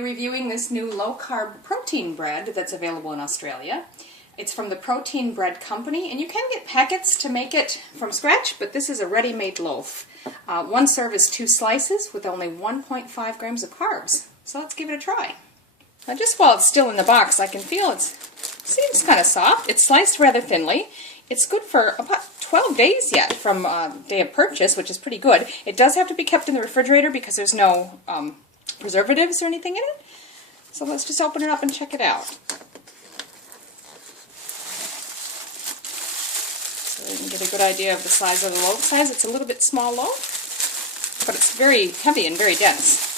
be reviewing this new low-carb protein bread that's available in Australia. It's from the Protein Bread Company, and you can get packets to make it from scratch, but this is a ready-made loaf. One serve is 2 slices with only 1.5 grams of carbs. So let's give it a try. Now just while it's still in the box, I can feel it seems kind of soft. It's sliced rather thinly. It's good for about 12 days yet from day of purchase, which is pretty good. It does have to be kept in the refrigerator because there's no preservatives or anything in it. So let's just open it up and check it out. So you can get a good idea of the size of the loaf size. It's a little bit small loaf, but it's very heavy and very dense.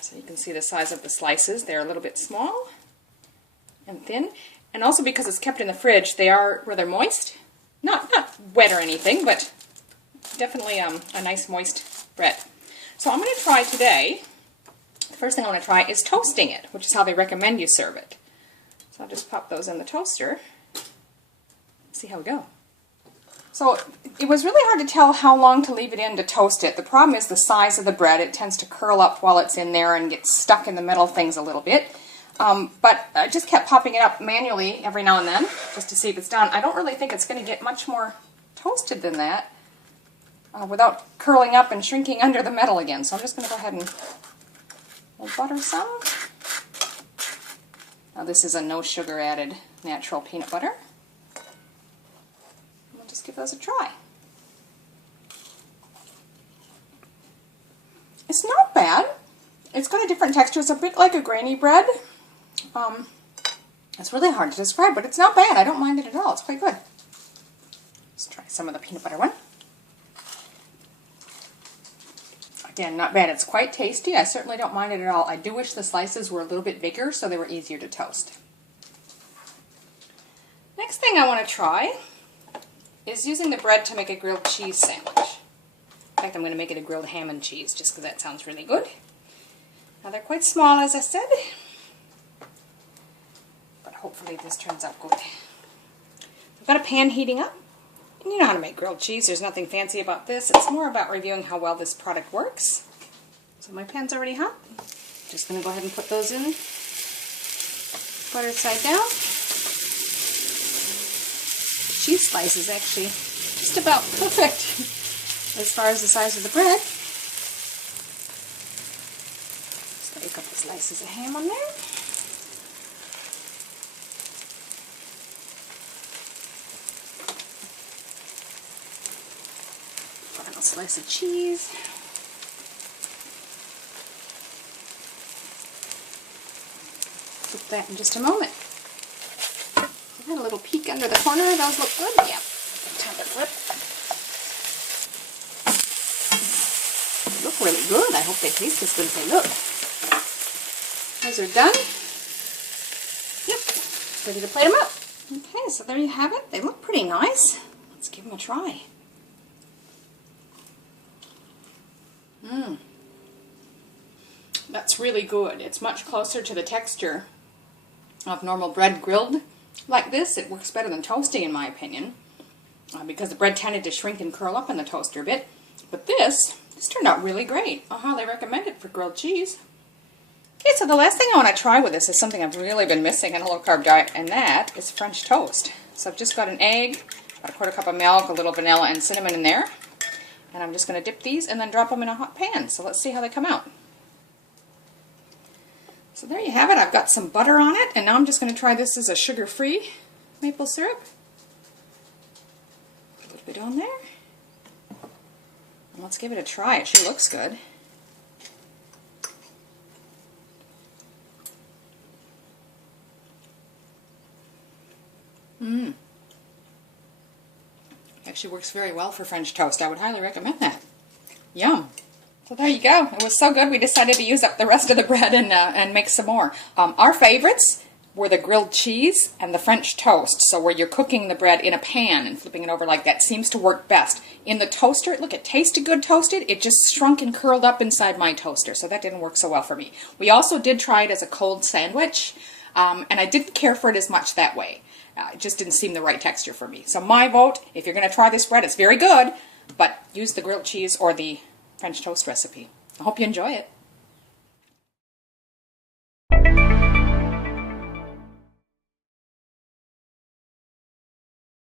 So you can see the size of the slices. They're a little bit small and thin. And also because it's kept in the fridge, they are rather moist. Not wet or anything, but definitely a nice moist bread. So I'm going to try today, the first thing I want to try is toasting it, which is how they recommend you serve it. So I'll just pop those in the toaster, see how we go. So it was really hard to tell how long to leave it in to toast it. The problem is the size of the bread. It tends to curl up while it's in there and get stuck in the metal things a little bit. But I just kept popping it up manually every now and then just to see if it's done. I don't really think it's going to get much more toasted than that without curling up and shrinking under the metal again. So I'm just going to go ahead and butter some. Now this is a no sugar added natural peanut butter. We'll just give those a try. It's not bad. It's got a different texture. It's a bit like a grainy bread. It's really hard to describe, but it's not bad. I don't mind it at all. It's quite good. Let's try some of the peanut butter one. Again, not bad. It's quite tasty. I certainly don't mind it at all. I do wish the slices were a little bit bigger so they were easier to toast. Next thing I want to try is using the bread to make a grilled cheese sandwich. In fact, I'm going to make it a grilled ham and cheese just because that sounds really good. Now they're quite small, as I said, but hopefully this turns out good. I've got a pan heating up. And you know how to make grilled cheese. There's nothing fancy about this. It's more about reviewing how well this product works. So my pan's already hot. Just going to go ahead and put those in. Butter side down. The cheese slice is actually just about perfect as far as the size of the bread. Just lay a couple slices of ham on there. Slice of cheese. Flip that in just a moment. I had a little peek under the corner. Those look good. Yeah. Time to flip. They look really good. I hope they taste as good as they look. Those are done. Yep. Ready to plate them up. Okay, so there you have it. They look pretty nice. Let's give them a try. That's really good. It's much closer to the texture of normal bread grilled like this. It works better than toasting in my opinion because the bread tended to shrink and curl up in the toaster a bit. But this turned out really great. I'll highly recommend it for grilled cheese. Okay, so the last thing I want to try with this is something I've really been missing in a low-carb diet, and that is French toast. So I've just got an egg, about a 1/4 cup of milk, a little vanilla and cinnamon in there. And I'm just going to dip these and then drop them in a hot pan. So let's see how they come out. So there you have it. I've got some butter on it, and now I'm just going to try this as a sugar-free maple syrup. Put a little bit on there. And let's give it a try. It sure looks good. Actually works very well for French toast. I would highly recommend that. Yum. So there you go. It was so good we decided to use up the rest of the bread and make some more. Our favorites were the grilled cheese and the French toast. So where you're cooking the bread in a pan and flipping it over like that seems to work best. In the toaster, look, it tasted good toasted. It just shrunk and curled up inside my toaster, so that didn't work so well for me. We also did try it as a cold sandwich, and I didn't care for it as much that way. It just didn't seem the right texture for me. So my vote, if you're going to try this bread, it's very good, but use the grilled cheese or the French toast recipe. I hope you enjoy it.